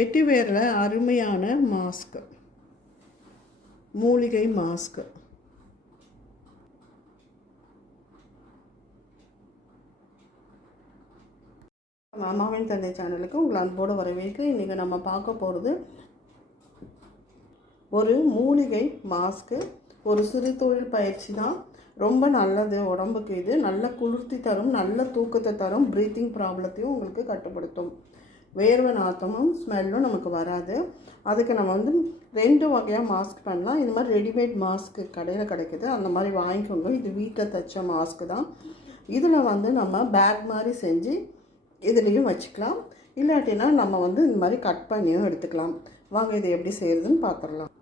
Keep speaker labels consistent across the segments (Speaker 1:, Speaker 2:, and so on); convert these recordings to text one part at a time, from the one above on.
Speaker 1: வெட்டி வேரில் அருமையான மாஸ்க்கு மூலிகை மாஸ்க்கு மாமாவின் தந்தை சேனலுக்கு உங்களை அன்போடு வரவேற்கிறேன். இன்றைக்கி நம்ம பார்க்க போகிறது ஒரு மூலிகை மாஸ்க்கு ஒரு சிறு தொழில் பயிற்சி தான். ரொம்ப நல்லது உடம்புக்கு. இது நல்ல குளிர்த்தி தரும் நல்ல தூக்கத்தை தரும் ப்ரீத்திங் ப்ராப்ளத்தையும் உங்களுக்கு கட்டுப்படுத்தும். வேர்வை நாத்தமும் ஸ்மெல்லும் நமக்கு வராது. அதுக்கு நம்ம வந்து ரெண்டு வகையாக மாஸ்க் பண்ணலாம். இது மாதிரி ரெடிமேட் மாஸ்க்கு கடையில் கிடைக்குது. அந்த மாதிரி வாங்கிக்கோங்க. இது வீட்டில் தைச்ச மாஸ்க்கு தான். இதில் வந்து நம்ம பேக் மாதிரி செஞ்சு இதுலேயும் வச்சுக்கலாம். இல்லாட்டினா நம்ம வந்து இந்த மாதிரி கட் பண்ணியும் எடுத்துக்கலாம். வாங்க இது எப்படி செய்கிறதுன்னு பார்த்துடலாம்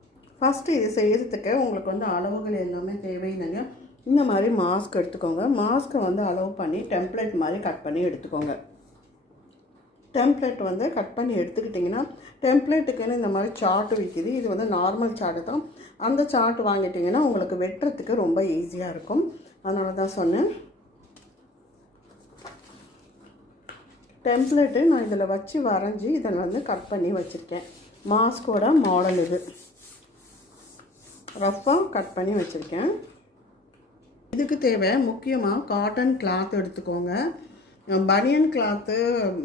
Speaker 1: ஃபஸ்ட்டு இது செய்கிறதுக்கு உங்களுக்கு வந்து அளவுகள் எல்லாமே தேவையில்லைங்க. இந்த மாதிரி மாஸ்க் எடுத்துக்கோங்க. மாஸ்க்கை வந்து அளவு பண்ணி டெம்ப்ளேட் மாதிரி கட் பண்ணி எடுத்துக்கோங்க. டெம்ப்ளேட் வந்து கட் பண்ணி எடுத்துக்கிட்டிங்கன்னா டெம்ப்ளேட்டுக்குன்னு இந்த மாதிரி சார்ட் விற்கிது இது வந்து நார்மல் சார்ட்டு தான். அந்த சார்ட் வாங்கிட்டிங்கன்னா உங்களுக்கு வெட்டுறதுக்கு ரொம்ப ஈஸியாக இருக்கும். அதனால தான் சொன்னேன். டெம்ப்ளேட்டு நான் இதில் வச்சு வரைஞ்சி இதை வந்து கட் பண்ணி வச்சுருக்கேன். மாஸ்கோட மாடல் இது. ரஃப்பாக கட் பண்ணி வச்சுருக்கேன். இதுக்கு தேவை முக்கியமாக காட்டன் கிளாத் எடுத்துக்கோங்க. பனியன் கிளாத்து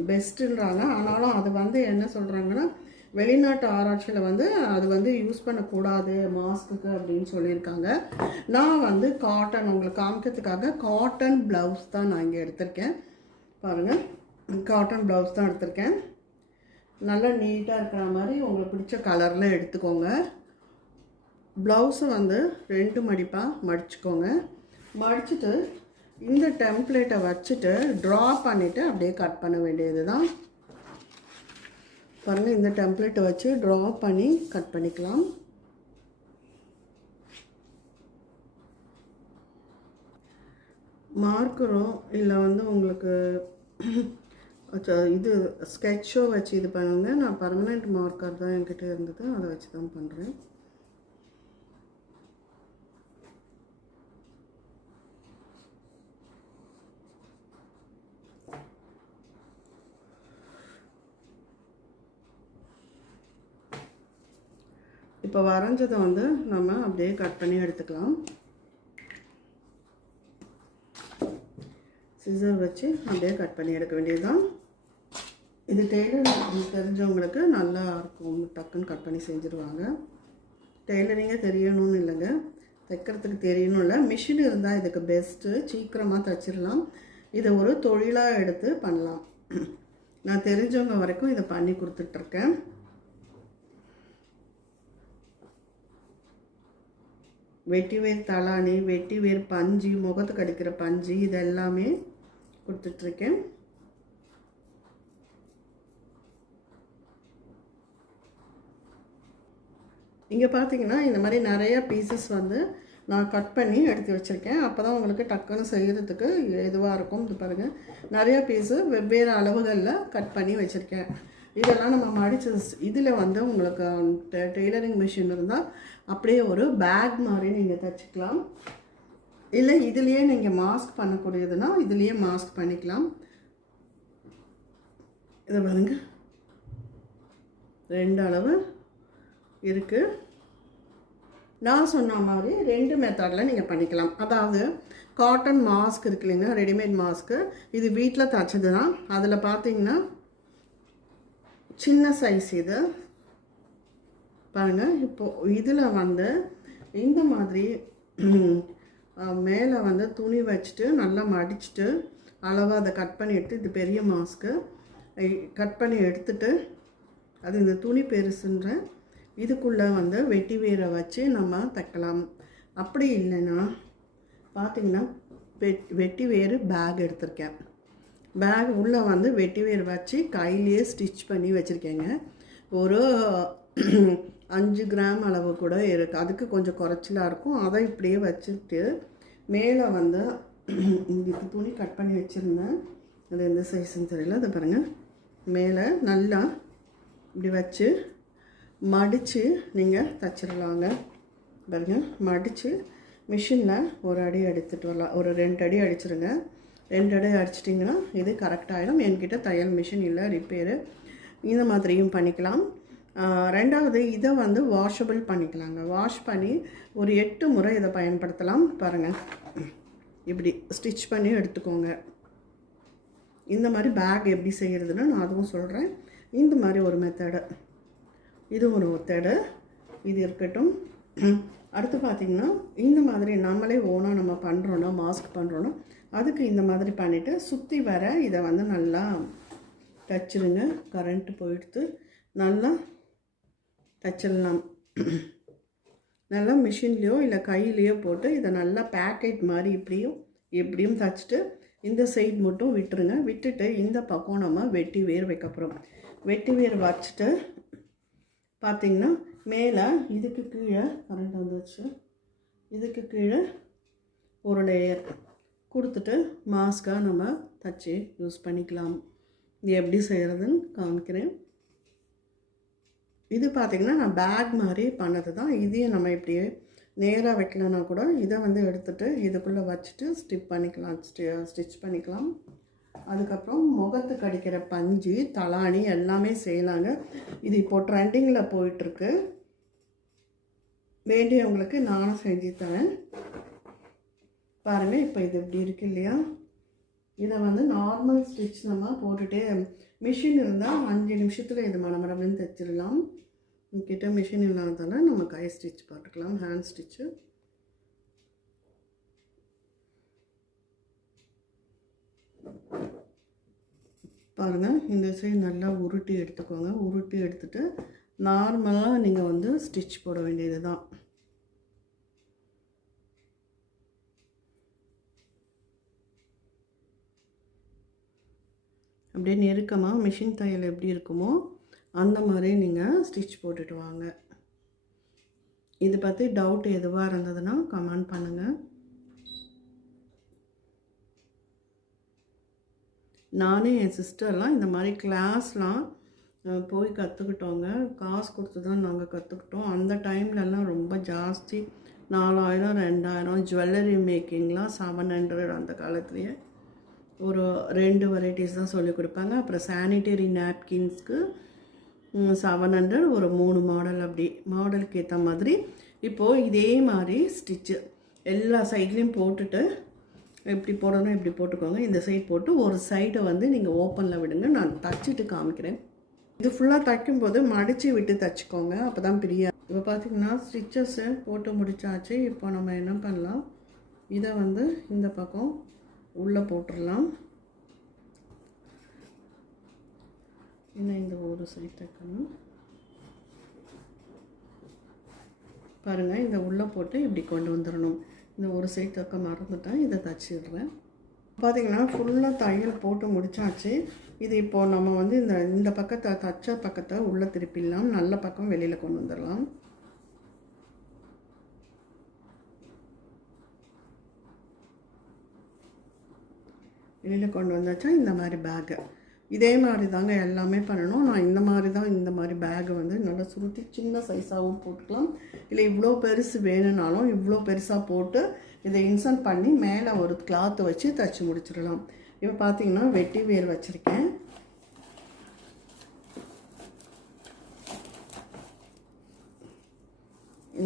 Speaker 1: பெஸ்ட்டுன்றாங்க ஆனாலும் அது வந்து என்ன சொல்கிறாங்கன்னா வெளிநாட்டு ஆராய்ச்சியில் வந்து அது வந்து யூஸ் பண்ணக்கூடாது மாஸ்க்குக்கு அப்படின்னு சொல்லியிருக்காங்க. நான் வந்து காட்டன் உங்களுக்கு காமிக்கிறதுக்காக காட்டன் ப்ளவுஸ் தான் நான் இங்கே எடுத்திருக்கேன். பாருங்கள் காட்டன் ப்ளவுஸ் தான் எடுத்திருக்கேன். நல்லா நீட்டாக இருக்கிற மாதிரி உங்களுக்கு பிடிச்ச கலரில் எடுத்துக்கோங்க. ப்ளவுஸை வந்து ரெண்டு மடிப்பாக மடிச்சுக்கோங்க. மடிச்சுட்டு இந்த டெம்ப்ளேட்டை வச்சுட்டு ட்ரா பண்ணிவிட்டு அப்படியே கட் பண்ண வேண்டியது தான் பாருங்கள் இந்த டெம்ப்ளேட்டை வச்சு ட்ரா பண்ணி கட் பண்ணிக்கலாம். மார்க்கரும் இல்லை வந்து உங்களுக்கு இது ஸ்கெட்சோ வச்சு இது பண்ணுங்க. நான் பர்மனெண்ட் மார்க்கர் தான் என்கிட்ட இருந்தது. அதை வச்சு தான் பண்ணுறேன் இப்போ வரைஞ்சதை வந்து நம்ம அப்படியே கட் பண்ணி எடுத்துக்கலாம். சிசர் வச்சு அப்படியே கட் பண்ணி எடுக்க வேண்டியதுதான். இது டெய்லர் தெரிஞ்சவங்களுக்கு நல்லா இருக்கும். டக்குன்னு கட் பண்ணி செஞ்சுருவாங்க. டெய்லரிங்கே தெரியணும்னு இல்லைங்க. தைக்கிறதுக்கு தெரியணும் இல்லை. மிஷின் இருந்தால் இதுக்கு பெஸ்ட்டு சீக்கிரமாக தைச்சிடலாம். இதை ஒரு தொழிலாக எடுத்து பண்ணலாம். நான் தெரிஞ்சவங்க வரைக்கும் இதை பண்ணி கொடுத்துட்ருக்கேன் வெட்டி வேர் தலானி வெட்டி வேர் பஞ்சு முகத்துக்கு அடிக்கிற பஞ்சு இது எல்லாமே கொடுத்துட்ருக்கேன். இங்கே பார்த்தீங்கன்னா இந்த மாதிரி நிறைய பீசஸ் வந்து நான் கட் பண்ணி எடுத்து வச்சுருக்கேன். அப்போ தான் உங்களுக்கு டக்குன்னு செய்கிறதுக்கு எதுவாக இருக்கும் இது பாருங்கள் நிறைய பீஸு வெவ்வேறு அளவுகளில் கட் பண்ணி வச்சுருக்கேன். இதெல்லாம் நம்ம மடித்து இதில் வந்து உங்களுக்கு டெய்லரிங் மிஷின் இருந்தால் அப்படியே ஒரு பேக் மாதிரி நீங்கள் தைச்சிக்கலாம். இல்லை இதுலேயே நீங்கள் மாஸ்க் பண்ணக்கூடியதுன்னா இதுலேயே மாஸ்க் பண்ணிக்கலாம். இதை பாருங்க. ரெண்டு அளவு இருக்குது நான் சொன்ன மாதிரி ரெண்டு மெத்தடில் நீங்கள் பண்ணிக்கலாம். அதாவது காட்டன் மாஸ்க் இருக்கு இல்லைங்க ரெடிமேட் மாஸ்க்கு இது வீட்டில் தைச்சது தான் அதில் பார்த்தீங்கன்னா சின்ன சைஸ் இது. பாருங்கள் இப்போது இதில் வந்து இந்த மாதிரி மேலே வந்து துணி வச்சுட்டு நல்லா மடிச்சுட்டு அளவாக அதை கட் பண்ணி எடுத்து இது பெரிய மாஸ்க்கு கட் பண்ணி எடுத்துட்டு அது இந்த துணி பெருசுன்ற இதுக்குள்ளே வந்து வெட்டி வேரை வச்சு நம்ம தைக்கலாம். அப்படி இல்லைன்னா பார்த்திங்கன்னா வெட் வெட்டி வேறு பேக் எடுத்திருக்கேன். பேக் உள்ளே வந்து வெட்டி வேர் வச்சு கையிலேயே ஸ்டிச் பண்ணி வச்சுருக்கேங்க. ஒரு அஞ்சு கிராம் அளவு கூட இருக்குது அதுக்கு கொஞ்சம் குறைச்சலாக இருக்கும். அதை இப்படியே வச்சுட்டு மேலே வந்து இந்த துணி கட் பண்ணி வச்சுருந்தேன். அது எந்த சைஸ்ன்னு தெரியல. அதை பாருங்கள் மேலே நல்லா இப்படி வச்சு மடித்து நீங்கள் தச்சிடலாங்க பாருங்கள் மடித்து மிஷினில் ஒரு அடி எடுத்துகிட்டு வரலாம். ஒரு ரெண்டு அடி அடிச்சிருங்க. ரெண்டு அடை அடிச்சிட்டிங்கன்னா இது கரெக்டாகிடும் என்கிட்ட தையல் மிஷின் இல்லை ரிப்பேரு இந்த மாதிரியும் பண்ணிக்கலாம். ரெண்டாவது இதை வந்து வாஷபிள் பண்ணிக்கலாங்க. வாஷ் பண்ணி ஒரு எட்டு முறை இதை பயன்படுத்தலாம். பாருங்கள் இப்படி ஸ்டிச் பண்ணி எடுத்துக்கோங்க. இந்த மாதிரி பேக் எப்படி செய்கிறதுன்னு நான் அதுவும் சொல்கிறேன் இந்த மாதிரி ஒரு மெத்தடு இது ஒரு மெத்தடு இது இருக்கட்டும். அடுத்து பார்த்திங்கன்னா இந்த மாதிரி நம்மளே ஓனாக நம்ம பண்ணுறோன்னா மாஸ்க் பண்ணுறோன்னா அதுக்கு இந்த மாதிரி பண்ணிவிட்டு சுற்றி வர இதை வந்து நல்லா தச்சிருங்க. கரண்ட்டு போயிடுத்து நல்லா தச்சிடலாம். நல்லா மிஷின்லேயோ இல்லை கையிலையோ போட்டு இதை நல்லா பேக்கெட் மாதிரி இப்படியும் எப்படியும் தச்சுட்டு இந்த சைடு மட்டும் விட்டுருங்க. விட்டுட்டு இந்த பக்கம் நம்ம வெட்டி வேர் வைக்க போகிறோம் வெட்டி வேர் வச்சுட்டு பார்த்திங்கன்னா மேலே இதுக்கு கீழே கரண்ட் வந்துச்சு இதுக்கு கீழே ஒரு லேயர் கொடுத்துட்டு மாஸ்க்காக நம்ம தச்சு யூஸ் பண்ணிக்கலாம். இது எப்படி செய்கிறதுன்னு காமிக்கிறேன். இது பார்த்திங்கன்னா நான் பேக் மாதிரி பண்ணது தான் இதையும் நம்ம இப்படியே நேராக வைக்கலன்னா கூட இதை வந்து எடுத்துகிட்டு இதுக்குள்ளே வச்சுட்டு ஸ்டிப் பண்ணிக்கலாம் ஸ்டிச் பண்ணிக்கலாம். அதுக்கப்புறம் முகத்துக்கு அடிக்கிற பஞ்சு தலாணி எல்லாமே செய்யலாங்க. இது இப்போது ட்ரெண்டிங்கில் போயிட்டுருக்கு. வேண்டியவங்களுக்கு நானும் செஞ்சு தரேன். பாருங்கள் இப்போ இது இப்படி இருக்கு இல்லையா? இதை வந்து நார்மல் ஸ்டிச் நம்ம போட்டுகிட்டே மிஷின் இருந்தால் அஞ்சு நிமிஷத்தில் இது மடமடம்னு தைச்சிடலாம். கிட்ட மிஷின் இல்லாததால் நம்ம கை ஸ்டிச் போட்டுக்கலாம் ஹேண்ட் ஸ்டிச்சு பாருங்கள் இந்த சைடு நல்லா உருட்டி எடுத்துக்கோங்க. உருட்டி எடுத்துட்டு நார்மலாக நீங்கள் வந்து ஸ்டிச் போட வேண்டியது தான் அப்படியே நெருக்கமாக மிஷின் தையல் எப்படி இருக்குமோ அந்த மாதிரி நீங்கள் ஸ்டிச் போட்டுட்டு வாங்க. இது பற்றி டவுட் எதுவாக இருந்ததுன்னா கமெண்ட் பண்ணுங்கள் நானும் என் சிஸ்டர்லாம் இந்த மாதிரி கிளாஸ்லாம் போய் கற்றுக்கிட்டோங்க காசு கொடுத்து தான் நாங்கள் கற்றுக்கிட்டோம் அந்த டைம்லலாம் ரொம்ப ஜாஸ்தி. நாலாயிரம் ரெண்டாயிரம் ஜுவல்லரி மேக்கிங்லாம் செவன் ஹண்ட்ரட் அந்த காலத்துலேயே. ஒரு ரெண்டு வெரைட்டிஸ் தான் சொல்லிக் கொடுப்பாங்க. அப்புறம் சானிட்டரி நாப்கின்ஸ்க்கு செவன் ஹண்ட்ரட் ஒரு மூணு மாடல் அப்படி. மாடலுக்கு ஏற்ற மாதிரி. இப்போது இதே மாதிரி ஸ்டிச்சு எல்லா சைட்லேயும் போட்டுட்டு எப்படி போடணும் இப்படி போட்டுக்கோங்க. இந்த சைடு போட்டு ஒரு சைடை வந்து நீங்கள் ஓப்பனில் விடுங்க. நான் தச்சுட்டு காமிக்கிறேன். இது ஃபுல்லாக தைக்கும்போது மடித்து விட்டு தச்சுக்கோங்க. அப்போ தான் பிரியா இப்போ பார்த்திங்கன்னா ஸ்டிச்சஸ்ஸு போட்டு முடித்தாச்சு இப்போ நம்ம என்ன பண்ணலாம்? இதை வந்து இந்த பக்கம் உள்ளே போட்டுடலாம். இன்னும் இந்த ஒரு சைட் தைக்கணும். பாருங்கள் இந்த உள்ளே போட்டு இப்படி கொண்டு வந்துடணும். இந்த ஒரு சைடு தக்க மறந்துட்டேன். இதை தச்சிடுறேன். பார்த்திங்கன்னா ஃபுல்லாக தையல் போட்டு முடித்தாச்சு இது இப்போது நம்ம வந்து இந்த இந்த பக்கத்தை தச்ச பக்கத்தை உள்ளே திருப்பிடலாம். நல்ல பக்கம் வெளியில் கொண்டு வந்துடலாம். வெளியில் கொண்டு வந்தாச்சா? இந்த மாதிரி பேக்கு இதே மாதிரி தாங்க எல்லாமே பண்ணணும். நான் இந்த மாதிரி தான் இந்த மாதிரி பேகை வந்து நல்லா சுருட்டி சின்ன சைஸாகவும் போட்டுக்கலாம். இல்லை இவ்வளோ பெருசு வேணும்னாலும் இவ்வளோ பெருசாக போட்டு இதை இன்சர்ட் பண்ணி மேலே ஒரு கிளாத்தை வச்சு தச்சு முடிச்சிடலாம். இப்போ பார்த்தீங்கன்னா வெட்டி வேர் வச்சுருக்கேன்.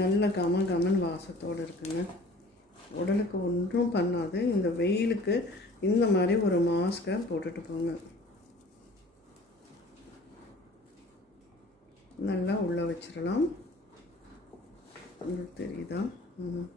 Speaker 1: நல்ல கம கமன் வாசத்தோடு இருக்குங்க. உடலுக்கு ஒன்றும் பண்ணாது. இந்த வெயிலுக்கு இந்த மாதிரி ஒரு மாஸ்கை போட்டுட்டு போங்க. நல்லா உள்ளே வச்சிடலாம். உங்களுக்கு தெரியுதா? ம்.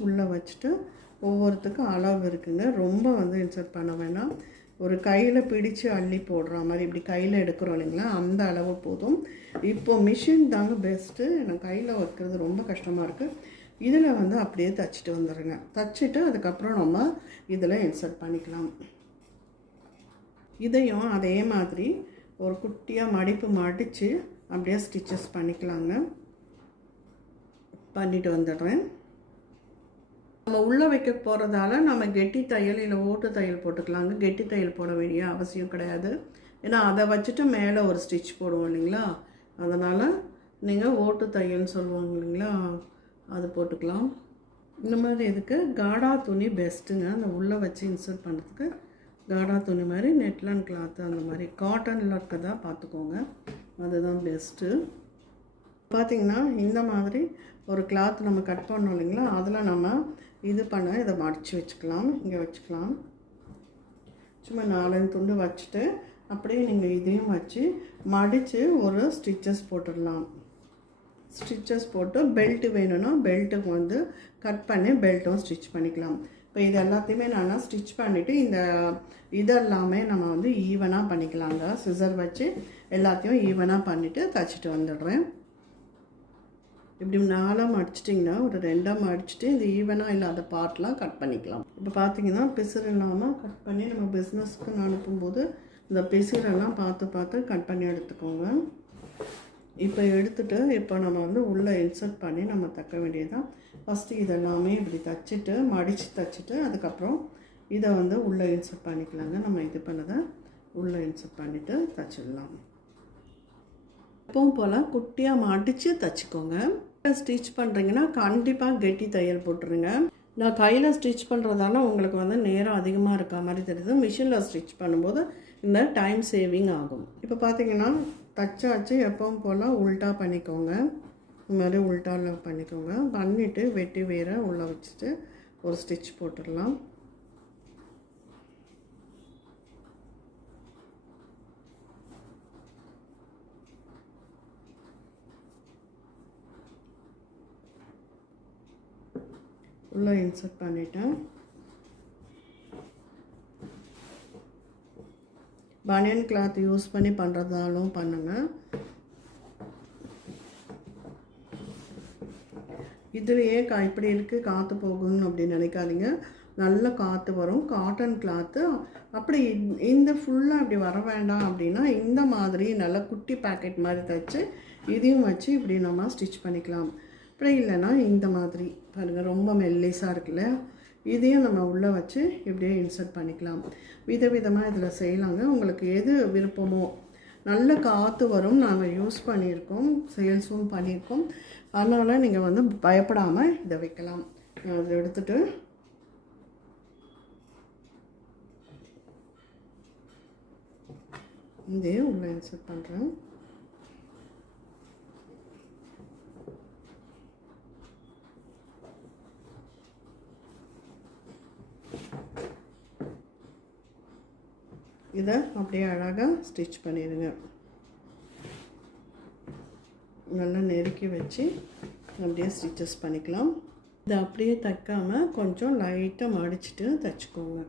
Speaker 1: உள்ளே வச்சுட்டு ஒவ்வொருத்துக்கும் அளவு இருக்குங்க. ரொம்ப வந்து இன்சர்ட் பண்ண வேணாம். ஒரு கையில் பிடிச்சு அள்ளி போடுற மாதிரி இப்படி கையில் எடுக்கிறோம் இல்லைங்களா? அந்த அளவு போதும். இப்போ மிஷின் தாங்க பெஸ்ட்டு எனக்கு கையில் வைக்கிறது ரொம்ப கஷ்டமாக இருக்குது இதில் வந்து அப்படியே தச்சுட்டு வந்துடுங்க தச்சுட்டு அதுக்கப்புறம் நம்ம இதில் இன்சர்ட் பண்ணிக்கலாம். இதையும் அதே மாதிரி ஒரு குட்டியாக மடிப்பு மடித்து அப்படியே ஸ்டிச்சஸ் பண்ணிக்கலாங்க. பண்ணிட்டு வந்துடுறேன். நம்ம உள்ளே வைக்க போகிறதால நம்ம கெட்டி தையல் இல்லை ஓட்டு தையல் போட்டுக்கலாங்க. கெட்டி தையல் போட வேண்டிய அவசியம் கிடையாது. ஏன்னா அதை வச்சுட்டு மேலே ஒரு ஸ்டிச் போடுவோம் இல்லைங்களா? அதனால் நீங்கள் ஓட்டு தையல்னு சொல்லுவாங்க இல்லைங்களா? அது போட்டுக்கலாம். இந்த மாதிரி இதுக்கு காடா துணி பெஸ்ட்டுங்க அந்த உள்ளே வச்சு இன்சர்ட் பண்ணுறதுக்கு காடா துணி மாதிரி நெட்லான் கிளாத்து அந்த மாதிரி. காட்டனில் இருக்கதா பார்த்துக்கோங்க. அதுதான் பெஸ்ட்டு பார்த்திங்கன்னா இந்த மாதிரி ஒரு கிளாத் நம்ம கட் பண்ணோம் இல்லைங்களா? அதில் நம்ம இது பண்ண இதை மடித்து வச்சுக்கலாம். இங்கே வச்சுக்கலாம். சும்மா நாலஞ்சு துண்டு வச்சுட்டு அப்படியே நீங்கள் இதையும் வச்சு மடித்து ஒரு ஸ்டிச்சஸ் போட்டுடலாம். ஸ்டிச்சஸ் போட்டு பெல்ட்டு வேணும்னா பெல்ட்டுக்கு வந்து கட் பண்ணி பெல்ட்டும் ஸ்டிச் பண்ணிக்கலாம். இப்போ இது எல்லாத்தையுமே நான் ஸ்டிச் பண்ணிவிட்டு இந்த இதெல்லாமே நம்ம வந்து ஈவனாக பண்ணிக்கலாங்க. சிசர் வச்சு எல்லாத்தையும் ஈவனாக பண்ணிவிட்டு தச்சுட்டு வந்துடுறேன். இப்படி நாலாம் அடிச்சிட்டிங்கன்னா ஒரு ரெண்டாம் அடிச்சுட்டு இந்த ஈவனாக இல்லாத பார்ட்லாம் கட் பண்ணிக்கலாம். இப்போ பார்த்தீங்கன்னா பிசுறு இல்லாமல் கட் பண்ணி நம்ம பிஸ்னஸ்க்கு அனுப்பும்போது இந்த பிசுறெல்லாம் பார்த்து பார்த்து கட் பண்ணி எடுத்துக்கோங்க. இப்போ எடுத்துட்டு இப்போ நம்ம வந்து உள்ளே இன்சர்ட் பண்ணி நம்ம தைக்க வேண்டியதுதான். ஃபஸ்ட்டு இதெல்லாமே இப்படி தச்சுட்டு மடித்து தச்சுட்டு அதுக்கப்புறம் இதை வந்து உள்ளே இன்சர்ட் பண்ணிக்கலாங்க. நம்ம இது பண்ணதை உள்ளே இன்சர்ட் பண்ணிவிட்டு தச்சிடலாம். எப்பவும் போல் குட்டியாக மடித்து தச்சுக்கோங்க. ஸ்டிச் பண்ணுறீங்கன்னா கண்டிப்பாக கெட்டி தையல் போட்டுருங்க. நான் கையில் ஸ்டிச் பண்ணுறதால உங்களுக்கு வந்து நேரம் அதிகமாக இருக்க மாதிரி தெரியுது. மிஷினில் ஸ்டிச் பண்ணும்போது இந்த டைம் சேவிங் ஆகும். இப்போ பார்த்தீங்கன்னா தச்சாச்சு எப்பவும் போல் உல்ட்டா பண்ணிக்கோங்க. இந்த மாதிரி உல்ட்டாவில் பண்ணிக்கோங்க. பண்ணிவிட்டு வெட்டி வேற உள்ளே வச்சுட்டு ஒரு ஸ்டிச் போட்டுடலாம். உள்ளே இன்சர்ட் பண்ணிட்டேன். பனியன் கிளாத் யூஸ் பண்ணி பண்ணுறதாலும் பண்ணுங்கள் இதுலேயே கா இப்படி இருக்குது காற்று போகணும் அப்படின்னு நினைக்காதீங்க. நல்ல காற்று வரும். காட்டன் கிளாத்து அப்படி இந்த ஃபுல்லாக அப்படி வர வேண்டாம் அப்படின்னா இந்த மாதிரி நல்ல குட்டி பேக்கெட் மாதிரி தைச்சு இதையும் வச்சு இப்படி நம்ம ஸ்டிச் பண்ணிக்கலாம். அப்படி இல்லைன்னா இந்த மாதிரி பாருங்கள் ரொம்ப மெல்லிஸாக இருக்குல்ல. இதையும் நம்ம உள்ளே வச்சு இப்படியே இன்சர்ட் பண்ணிக்கலாம். விதவிதமாக இதில் செய்யலாங்க. உங்களுக்கு எது விருப்பமோ நல்ல காற்று வரும். நாங்கள் யூஸ் பண்ணியிருக்கோம். சேல்ஸும் பண்ணியிருக்கோம். அதனால் நீங்கள் வந்து பயப்படாமல் இதை வைக்கலாம். நான் அதை எடுத்துகிட்டு இதே உள்ளே இன்சர்ட் பண்ணுறேன் இதை அப்படியே அழகாக ஸ்டிச் பண்ணிடுங்க. நல்லா நெருக்கி வச்சு அப்படியே ஸ்டிச்சஸ் பண்ணிக்கலாம். இதை அப்படியே தைக்காமல் கொஞ்சம் லைட்டாக மடிச்சிட்டு தைச்சிக்கோங்க.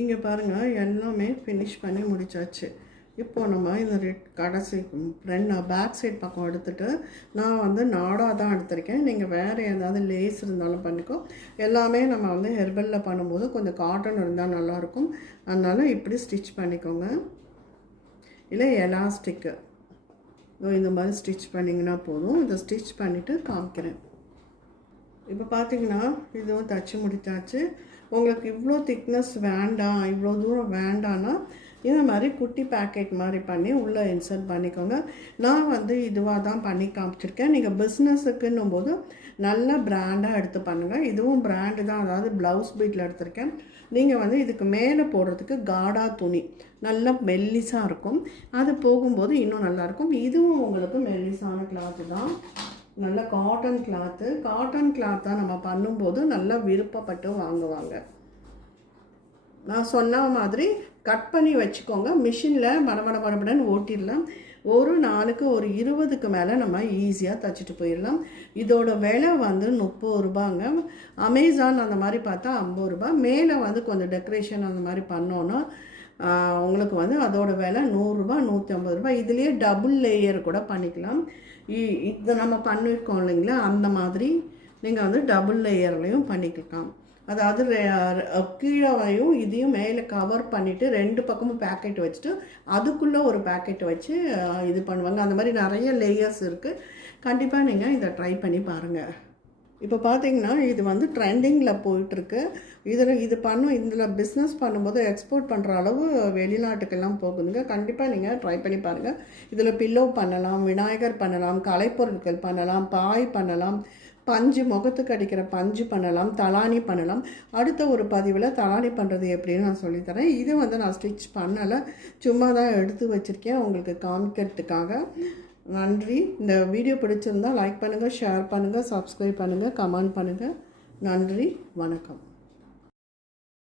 Speaker 1: இங்கே பாருங்கள் எல்லாமே ஃபினிஷ் பண்ணி முடிச்சாச்சு. இப்போ நம்ம இந்த ரெட் கடைசி ஃப்ரெண்ட் பேக் சைட் பக்கம் எடுத்துகிட்டு நான் வந்து நாடாக தான் எடுத்திருக்கேன். நீங்கள் வேறு ஏதாவது லேஸ் இருந்தாலும் பண்ணிக்கோ. எல்லாமே நம்ம வந்து ஹெர்பலில் பண்ணும்போது கொஞ்சம் காட்டன் இருந்தால் நல்லாயிருக்கும். அதனால் இப்படி ஸ்டிச் பண்ணிக்கோங்க. இல்லை எலாஸ்டிக்கு இந்த மாதிரி ஸ்டிச் பண்ணிங்கன்னா போதும். இதை ஸ்டிச் பண்ணிவிட்டு காமிக்கிறேன். இப்போ பார்த்தீங்கன்னா இதுவும் தச்சு முடித்தாச்சு உங்களுக்கு இவ்வளோ திக்னஸ் வேண்டாம் இவ்வளோ தூரம் வேண்டான்னா இந்த மாதிரி குட்டி பேக்கெட் மாதிரி பண்ணி உள்ளே இன்சர்ட் பண்ணிக்கோங்க. நான் வந்து இதுவாக தான் பண்ணி காமிச்சிருக்கேன். நீங்கள் பிஸ்னஸுக்குன்னும் போது நல்ல பிராண்டாக எடுத்து பண்ணுங்கள் இதுவும் பிராண்டு தான். அதாவது ப்ளவுஸ் பீட்டில் எடுத்திருக்கேன். நீங்கள் வந்து இதுக்கு மேலே போடுறதுக்கு காடா துணி. நல்லா மெல்லிஸாக இருக்கும். அது போகும்போது இன்னும் நல்லாயிருக்கும் இதுவும் உங்களுக்கு மெல்லிஸான கிளாத்து தான். நல்ல காட்டன் கிளாத்து காட்டன் கிளாத்தாக நம்ம பண்ணும்போது நல்லா விருப்பப்பட்டு வாங்குவாங்க. நான் சொன்ன மாதிரி கட் பண்ணி வச்சுக்கோங்க. மிஷினில் மடமட மடமடன்னு ஓட்டிடலாம். ஒரு நாளுக்கு ஒரு இருபதுக்கு மேலே நம்ம ஈஸியாக தைச்சிட்டு போயிடலாம். இதோட விலை வந்து முப்பது ரூபாங்க. அமேசான் அந்த மாதிரி பார்த்தா ஐம்பது ரூபா மேலே வந்து கொஞ்சம் டெக்கரேஷன் அந்த மாதிரி பண்ணோன்னா உங்களுக்கு வந்து அதோட விலை நூறுரூபா நூற்றி ஐம்பது ரூபா இதுலேயே டபுள் லேயர் கூட பண்ணிக்கலாம். இதை நம்ம பண்ணியிருக்கோம் இல்லைங்களா? அந்த மாதிரி நீங்கள் வந்து டபுள் லேயர்லேயும் பண்ணிக்கலாம். அதாவது கீழேவையும் இதையும் மேலே கவர் பண்ணிவிட்டு ரெண்டு பக்கமும் பேக்கெட் வச்சுட்டு அதுக்குள்ளே ஒரு பேக்கெட் வச்சு இது பண்ணுவாங்க. அந்த மாதிரி நிறைய லேயர்ஸ் இருக்குது கண்டிப்பாக நீங்கள் இதை ட்ரை பண்ணி பாருங்கள் இப்போ பார்த்தீங்கன்னா இது வந்து ட்ரெண்டிங்கில் போயிட்டுருக்கு. இதில் இது பண்ணும் இதில் பிஸ்னஸ் பண்ணும்போது எக்ஸ்போர்ட் பண்ணுற அளவு வெளிநாட்டுக்கெல்லாம் போகுதுங்க. கண்டிப்பாக நீங்கள் ட்ரை பண்ணி பாருங்கள் இதில் பில்லோ பண்ணலாம் விநாயகர் பண்ணலாம் கலைப்பொருட்கள் பண்ணலாம் பாய் பண்ணலாம் பஞ்சு முகத்துக்கு அடிக்கிற பஞ்சு பண்ணலாம் தலானி பண்ணலாம். அடுத்த ஒரு பதிவில் தலானி பண்ணுறது எப்படின்னு நான் சொல்லித்தரேன். இது வந்து நான் ஸ்டிச் பண்ணலை. சும்மா தான் எடுத்து வச்சுருக்கேன். உங்களுக்கு காமிக்கிறதுக்காக. நன்றி. இந்த வீடியோ பிடிச்சிருந்தா லைக் பண்ணுங்கள் ஷேர் பண்ணுங்கள் சப்ஸ்கிரைப் பண்ணுங்கள் கமெண்ட் பண்ணுங்கள் நன்றி. வணக்கம்.